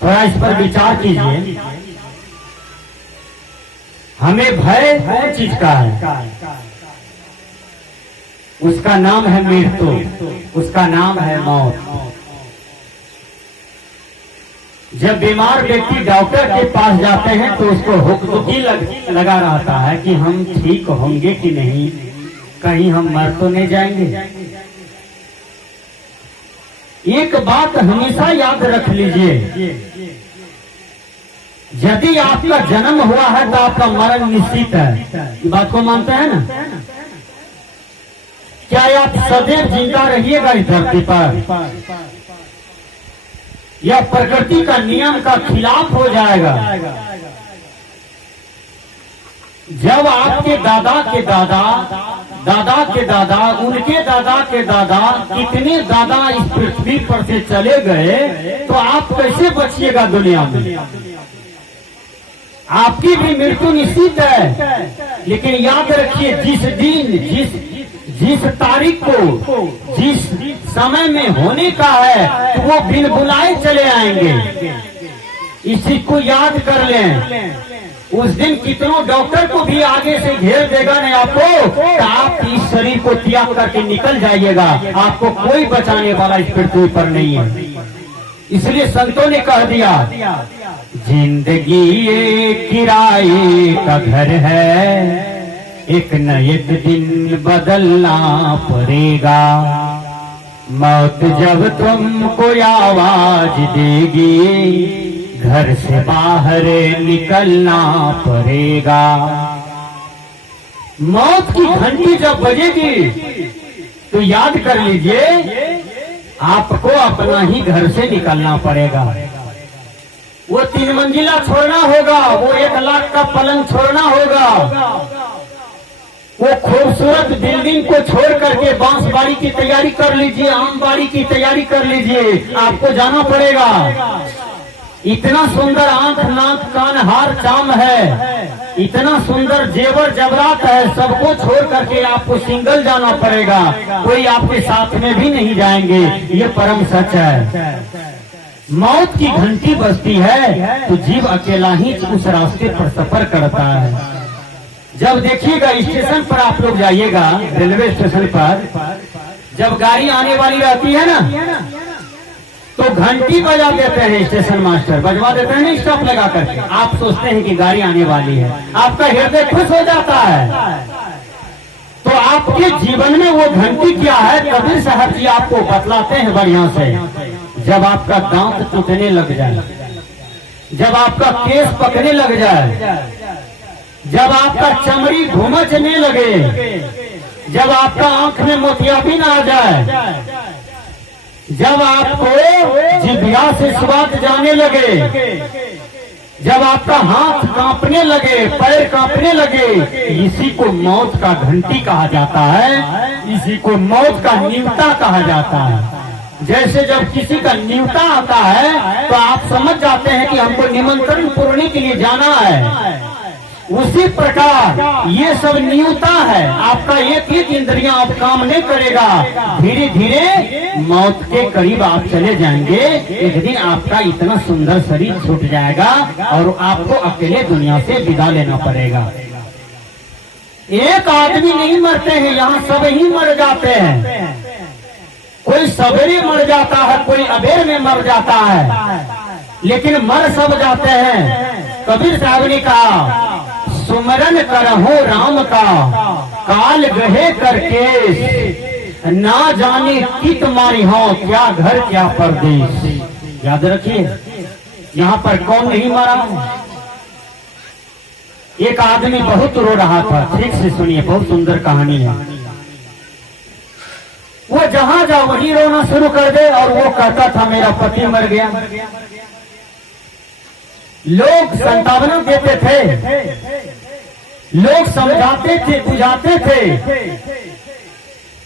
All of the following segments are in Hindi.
थोड़ा इस पर विचार कीजिए। हमें भय कौन चीज का है? उसका नाम है मृत्यु, उसका नाम है मौत। जब बीमार व्यक्ति डॉक्टर के पास जाते हैं तो उसको हुक्की लगा रहता है कि हम ठीक होंगे कि नहीं, कहीं हम मर तो नहीं जाएंगे। एक बात हमेशा याद रख लीजिए, यदि आपका जन्म हुआ है तो आपका मरण निश्चित है। इस बात को मानते हैं ना? क्या आप सदैव जिंदा रहिएगा इस धरती पर? यह प्रकृति का नियम का खिलाफ हो जाएगा। जब आपके दादा के दादा, दादा के दादा, उनके दादा के दादा, कितने दादा इस पृथ्वी पर से चले गए, तो आप कैसे बचिएगा दुनिया में? आपकी भी मृत्यु निश्चित है। लेकिन याद रखिए, जिस दिन जिस तारीख को जिस समय में होने का है, तो वो बिन बुलाए चले आएंगे। इस चीज को याद कर लें। उस दिन कितनों डॉक्टर को भी आगे से घेर देगा नहीं आपको, तो आप इस शरीर को त्याग करके निकल जाइएगा। आपको कोई बचाने वाला इस पृथ्वी पर नहीं है। इसलिए संतों ने कह दिया, जिंदगी एक किराए का घर है, एक न एक दिन बदलना पड़ेगा। मौत जब तुमको आवाज देगी, घर से बाहर निकलना पड़ेगा। मौत की घंटी जब बजेगी तो याद कर लीजिए, आपको अपना ही घर से निकलना पड़ेगा। वो 3 मंजिला छोड़ना होगा, वो 1 लाख का पलंग छोड़ना होगा, वो खूबसूरत बिल्डिंग को छोड़ करके बांस बाड़ी की तैयारी कर लीजिए, आम बाड़ी की तैयारी कर लीजिए। आपको जाना पड़ेगा। इतना सुंदर आंख नाक कान हार चाम है, इतना सुंदर जेवर जबरात है, सबको छोड़ करके आपको सिंगल जाना पड़ेगा। कोई आपके साथ में भी नहीं जाएंगे। ये परम सच है। मौत की घंटी बजती है तो जीव अकेला ही उस रास्ते पर सफर करता है। जब देखिएगा स्टेशन पर आप लोग जाइएगा, रेलवे स्टेशन पर जब गाड़ी आने वाली रहती है ना, तो घंटी बजा देते हैं, स्टेशन मास्टर बजवा देते हैं ना स्टॉप लगा करके। आप सोचते हैं कि गाड़ी आने वाली है, आपका हृदय खुश हो जाता है। तो आपके जीवन में वो घंटी क्या है, कबीर साहब जी आपको बतलाते हैं बढ़िया से। जब आपका दांत टूटने लग जाए, जब आपका केस पकने लग जाए, जब आपका चमड़ी घुमचने लगे, जब आपका आंख में मोतियाबिंद आ जाए, जब आपको जिभ्या से स्वाद जाने लगे, जब आपका हाथ कांपने लगे, पैर कांपने लगे, इसी को मौत का घंटी कहा जाता है। इसी को मौत का न्योता कहा जाता है। जैसे जब किसी का न्योता आता है तो आप समझ जाते हैं कि हमको निमंत्रण पुरने के लिए जाना है। उसी प्रकार ये सब न्योता है। आपका एक इंद्रियां आप काम नहीं करेगा, धीरे धीरे मौत के करीब आप चले जाएंगे। एक दिन आपका इतना सुंदर शरीर छूट जाएगा और आपको अकेले दुनिया से विदा लेना पड़ेगा। एक आदमी नहीं मरते हैं, यहाँ सब ही मर जाते हैं। कोई सवेरे मर जाता है, कोई अबेर में मर जाता है, लेकिन मर सब जाते हैं। कबीर साहब ने कहा, सुमरन करहु राम का, काल गहे करके, ना जाने कित मारी हो, क्या घर क्या परदेश। याद रखिए, यहाँ पर कौन नहीं मरा। एक आदमी बहुत रो रहा था, ठीक से सुनिए, बहुत सुंदर कहानी है। वो जहां जा वहीं रोना शुरू कर दे और वो कहता था मेरा पति मर गया। लोग संतावना देते थे, लोग समझाते थे, बुझाते थे,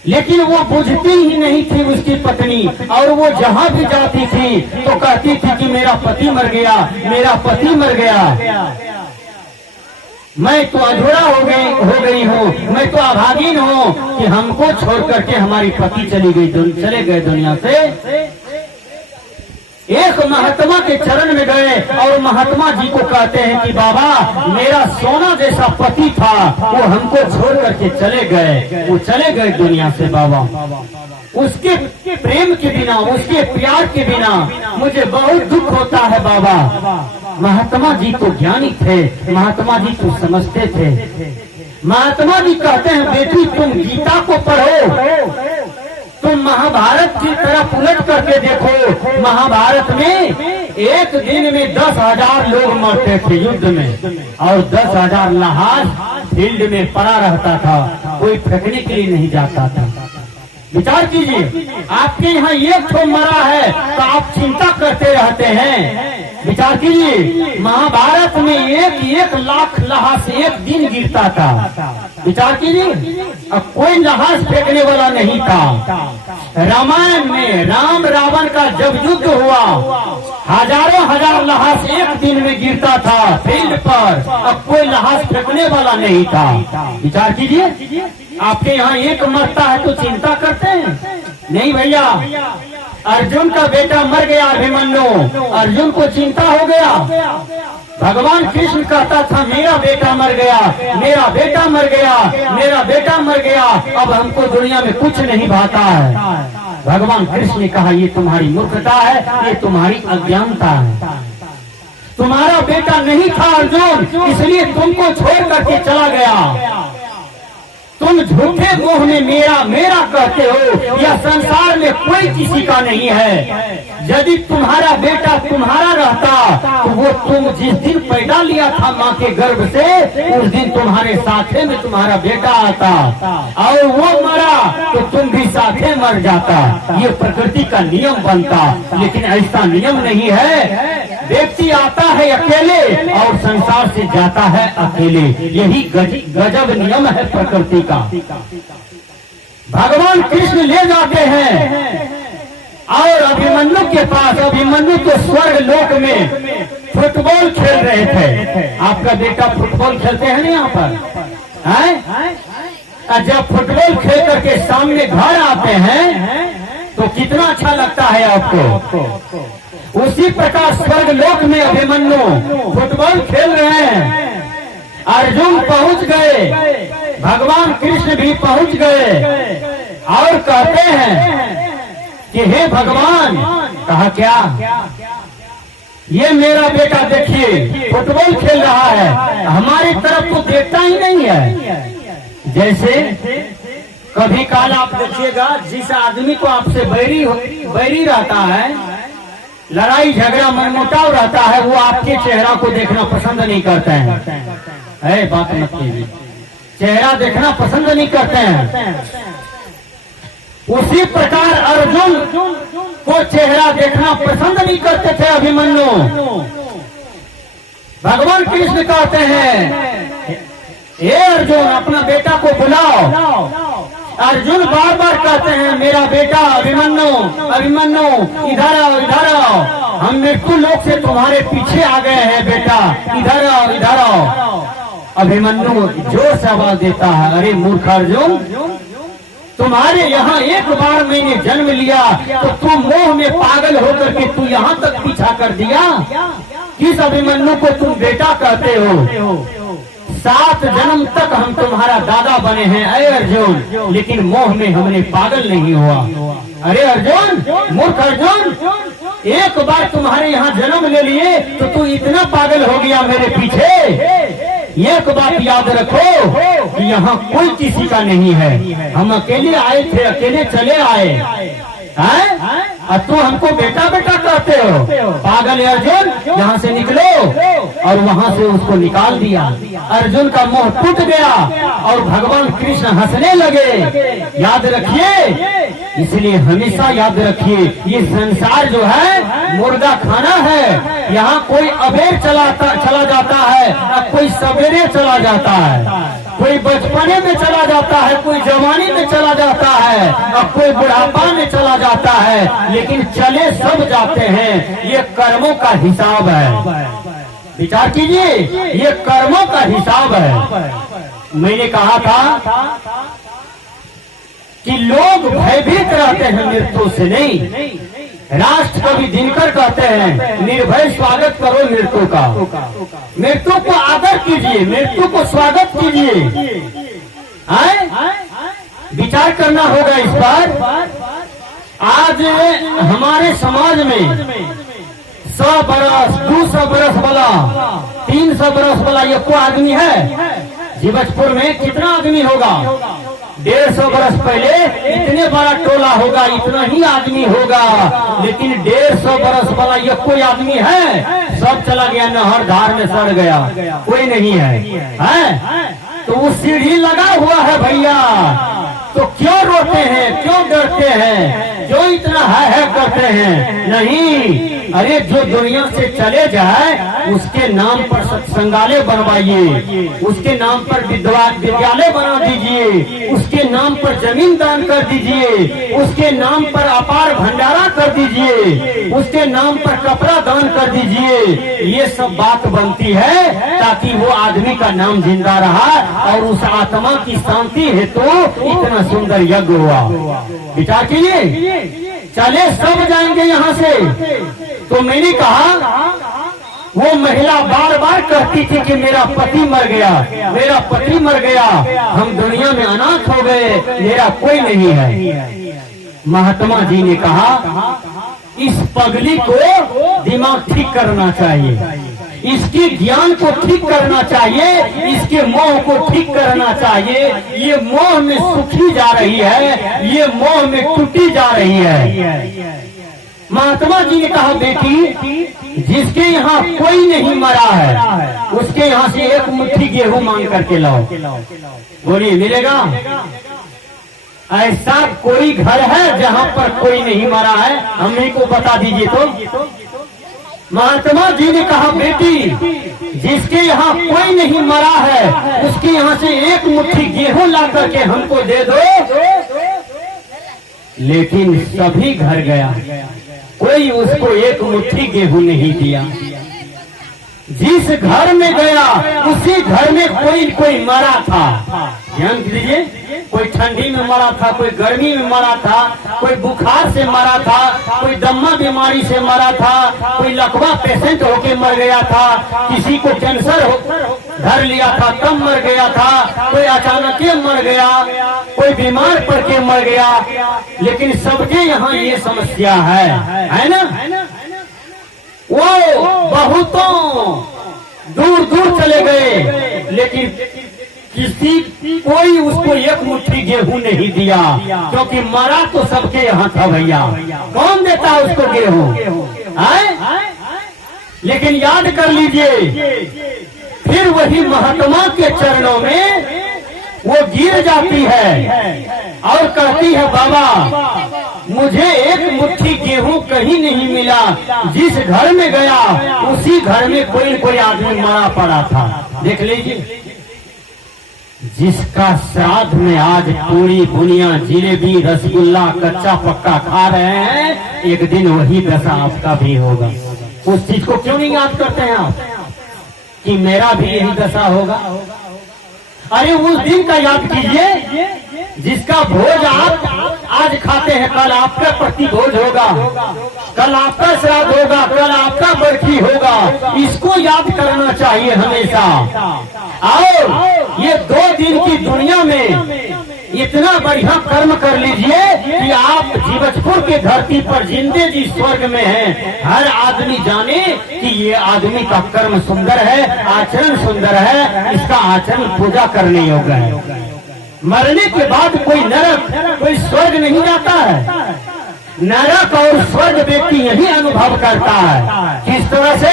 लेकिन वो बुझती ही नहीं थी उसकी पत्नी। और वो जहां भी जाती थी तो कहती थी कि मेरा पति मर गया, मेरा पति मर गया, मैं तो अधूरा हो गई हूँ, मैं तो अभागिन हूँ कि हमको छोड़ करके हमारी पति चले गए दुनिया से। एक महात्मा के चरण में गए और महात्मा जी को कहते हैं कि बाबा, मेरा सोना जैसा पति था, वो हमको छोड़ करके चले गए, वो चले गए दुनिया से बाबा। उसके प्रेम के बिना, उसके प्यार के बिना मुझे बहुत दुख होता है बाबा। महात्मा जी तो ज्ञानी थे, महात्मा जी तो समझते थे। महात्मा जी कहते हैं, बेटी तुम गीता को पढ़ो, तुम महाभारत की तरफ उलट करके देखो। महाभारत में एक दिन में 10,000 लोग मरते थे युद्ध में, और 10,000 लाश फील्ड में पड़ा रहता था, कोई फेंकने के लिए नहीं जाता था। विचार कीजिए, आपके यहाँ एक ठो मरा है तो आप चिंता करते रहते हैं। विचार कीजिए, महाभारत में एक लाख लाश एक दिन गिरता था। विचार कीजिए, अब कोई लाश फेंकने वाला नहीं था। रामायण में राम रावण का जब युद्ध हुआ, हजारों हजार लाश एक दिन में गिरता था फील्ड पर, अब कोई लाश फेंकने वाला नहीं था। विचार कीजिए, आपके यहाँ एक मरता है तो चिंता करते हैं? नहीं भैया। अर्जुन का बेटा मर गया अभिमन्यु, अर्जुन को चिंता हो गया। भगवान कृष्ण कहता था, मेरा बेटा मर गया, मेरा बेटा मर गया, मेरा बेटा मर गया, अब हमको दुनिया में कुछ नहीं भाता है। भगवान कृष्ण ने कहा, ये तुम्हारी मूर्खता है, ये तुम्हारी अज्ञानता है। तुम्हारा बेटा नहीं था अर्जुन, इसलिए तुमको छोड़ करके चला गया। तुम झूठे मोह में मेरा मेरा कहते हो, यह संसार में कोई किसी का नहीं है। यदि तुम्हारा बेटा तुम्हारा रहता तो वो तुम जिस दिन पैदा लिया था माँ के गर्भ से, उस दिन तुम्हारे साथे में तुम्हारा बेटा आता, और वो मरा तो तुम भी साथे मर जाता। ये प्रकृति का नियम बनता, लेकिन ऐसा नियम नहीं है। व्यक्ति आता है अकेले और संसार से जाता है अकेले, यही गजब नियम है प्रकृति का। भगवान कृष्ण ले जाते हैं और अभिमन्यु के पास, अभिमन्यु तो स्वर्ग लोक में फुटबॉल खेल रहे थे। आपका बेटा फुटबॉल खेलते हैं ना यहाँ पर, हैं? जब फुटबॉल खेल करके सामने घर आते हैं तो कितना अच्छा लगता है आपको। उसी प्रकार स्वर्ग लोक में अभिमन्यु फुटबॉल खेल रहे हैं। अर्जुन पहुंच गए, भगवान कृष्ण भी पहुंच गए और कहते हैं कि हे भगवान। कहा क्या? ये मेरा बेटा देखिए फुटबॉल खेल रहा है, हमारी तरफ तो देखता ही नहीं है। जैसे कभी काल आप देखिएगा, जिस आदमी को आपसे बैरी रहता है, लड़ाई झगड़ा मनमुटाव रहता है, वो आपके चेहरा को देखना पसंद नहीं करते हैं। बात मत कीजिए, चेहरा देखना पसंद नहीं करते हैं। उसी प्रकार अर्जुन को चेहरा देखना पसंद नहीं करते थे अभिमन्यु। भगवान कृष्ण कहते हैं, हे अर्जुन अपना बेटा को बुलाओ। अर्जुन बार बार कहते हैं, मेरा बेटा अभिमन्यु, अभिमन्यु इधर आओ, इधर आओ, हम मृत्यु लोक से तुम्हारे पीछे आ गए हैं बेटा, इधर आओ, इधर आओ। अभिमन्यु जोर से आवाज देता है, अरे मूर्ख अर्जुन, तुम्हारे यहाँ एक बार मैंने जन्म लिया तो तुम मोह में पागल होकर के तू यहाँ तक पीछा कर दिया। किस अभिमन्यु को तुम बेटा कहते हो? 7 जन्म तक हम तुम्हारा दादा बने हैं अरे अर्जुन, लेकिन मोह में हमने पागल नहीं हुआ। अरे अर्जुन, मूर्ख अर्जुन, एक बार तुम्हारे यहाँ जन्म ले लिए तो तू इतना पागल हो गया मेरे पीछे। एक बात याद रखो कि यहाँ कोई किसी का नहीं है, हम अकेले आए थे, अकेले चले आए हैं? और तू हमको बेटा बेटा कहते हो? पागल अर्जुन, यहाँ से निकलो। और वहाँ से उसको निकाल दिया। अर्जुन का मोह टूट गया और भगवान कृष्ण हंसने लगे। याद रखिए, इसलिए हमेशा याद रखिए, ये संसार जो है मुर्गा खाना है। यहाँ कोई अबेर चला जाता है, कोई सवेरे चला जाता है, कोई बचपने में चला जाता है, कोई जवानी में चला जाता है, और कोई बुढ़ापा में चला जाता है, लेकिन चले सब जाते हैं। ये कर्मों का हिसाब है। विचार कीजिए, ये कर्मों का हिसाब है। मैंने कहा था कि लोग भयभीत रहते हैं मृत्यु से नहीं, राष्ट्र कवि दिनकर कहते हैं, निर्भय स्वागत करो मृत्यु का। मृत्यु को आदर कीजिए, मृत्यु को स्वागत कीजिए। विचार करना होगा इस पर। आज हमारे समाज में 100 बरस, 200 बरस वाला, 300 बरस वाला ये कोई आदमी है? जीवजपुर में कितना आदमी होगा? 150 बरस पहले इतने बड़ा टोला होगा, इतना ही आदमी होगा। लेकिन 150 बरस वाला ये कोई आदमी है? सब चला गया, नहर धार में सड़ गया, कोई नहीं है। तो वो सीढ़ी लगा हुआ है भैया, तो क्यों रोते हैं, क्यों डरते हैं, क्यों इतना है करते हैं? नहीं, अरे जो दुनिया से चले जाए उसके नाम पर सत्संगालय बनवाइए, उसके नाम पर विद्यालय बना दीजिए, उसके नाम पर जमीन दान कर दीजिए, उसके नाम पर अपार भंडारा कर दीजिए, उसके नाम पर कपड़ा दान कर दीजिए। ये सब बात बनती है ताकि वो आदमी का नाम जिंदा रहा और उस आत्मा की शांति हेतु इतना सुंदर यज्ञ हुआ। विचार कीजिए, चले सब जाएंगे यहाँ से। तो मैंने कहा, वो महिला बार बार कहती थी कि मेरा पति मर गया, मेरा पति मर गया, हम दुनिया में अनाथ हो गए, मेरा कोई नहीं है। महात्मा जी ने कहा, इस पगली को दिमाग ठीक करना चाहिए, इसके ज्ञान को ठीक करना चाहिए, इसके मोह को ठीक करना चाहिए। ये मोह में सुखी जा रही है, ये मोह में टूटी जा रही है। महात्मा जी ने कहा, बेटी जिसके यहाँ कोई नहीं मरा है उसके यहाँ से एक मुट्ठी गेहूं मांग करके लाओ। बोलिए मिलेगा? ऐसा कोई घर है जहाँ पर कोई नहीं मरा है? हमें को बता दीजिए तो। महात्मा जी ने कहा, बेटी जिसके यहाँ कोई नहीं मरा है उसके यहाँ से एक मुट्ठी गेहूं ला करके हमको दे दो। लेकिन सभी घर गया, कोई उसको एक मुट्ठी गेहूं नहीं दिया। जिस घर में गया उसी घर में कोई मरा था। ध्यान दीजिए, कोई ठंडी में मरा था, कोई गर्मी में मरा था, कोई बुखार से मरा था, कोई दम्मा बीमारी से मरा था, कोई लकवा पेशेंट होके मर गया था, किसी को कैंसर धर लिया था तब मर गया था, कोई अचानक मर गया, कोई बीमार पड़ के मर गया। लेकिन सबके यहाँ ये समस्या है ना? वो बहुतों दूर दूर चले गए, लेकिन कोई उसको एक मुट्ठी गेहूं नहीं दिया, क्योंकि मरा तो सबके यहाँ था भैया। कौन देता उसको गेहूं? लेकिन याद कर लीजिए, फिर वही महात्मा के चरणों में वो गिर जाती है और कहती है, बाबा मुझे एक मुट्ठी गेहूं कहीं नहीं मिला, जिस घर में गया उसी घर में कोई न कोई आदमी मरा पड़ा था। देख लीजिए, जिसका श्राद्ध में आज पूरी बुनिया जिलेबी रसगुल्ला कच्चा पक्का खा रहे हैं, एक दिन वही दशा आपका भी होगा। उस चीज को क्यों नहीं याद करते हैं आप कि मेरा भी यही दशा होगा? अरे उस दिन का याद कीजिए जिसका भोज आप आज खाते हैं, कल आपका प्रति भोज होगा, कल आपका श्राद्ध होगा, कल आपका बरखी होगा। इसको याद करना चाहिए हमेशा। और ये 2 दिन की दुनिया में इतना बढ़िया कर्म कर लीजिए कि आप जीवजपुर के धरती पर जिंदे जी स्वर्ग में हैं। हर आदमी जाने कि ये आदमी का कर्म सुंदर है, आचरण सुंदर है, इसका आचरण पूजा करने योग्य है। मरने के बाद कोई नरक कोई स्वर्ग नहीं जाता है। नरक और स्वर्ग व्यक्ति यही अनुभव करता है। किस तरह से?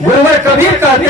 गुरुवर कबीर कहते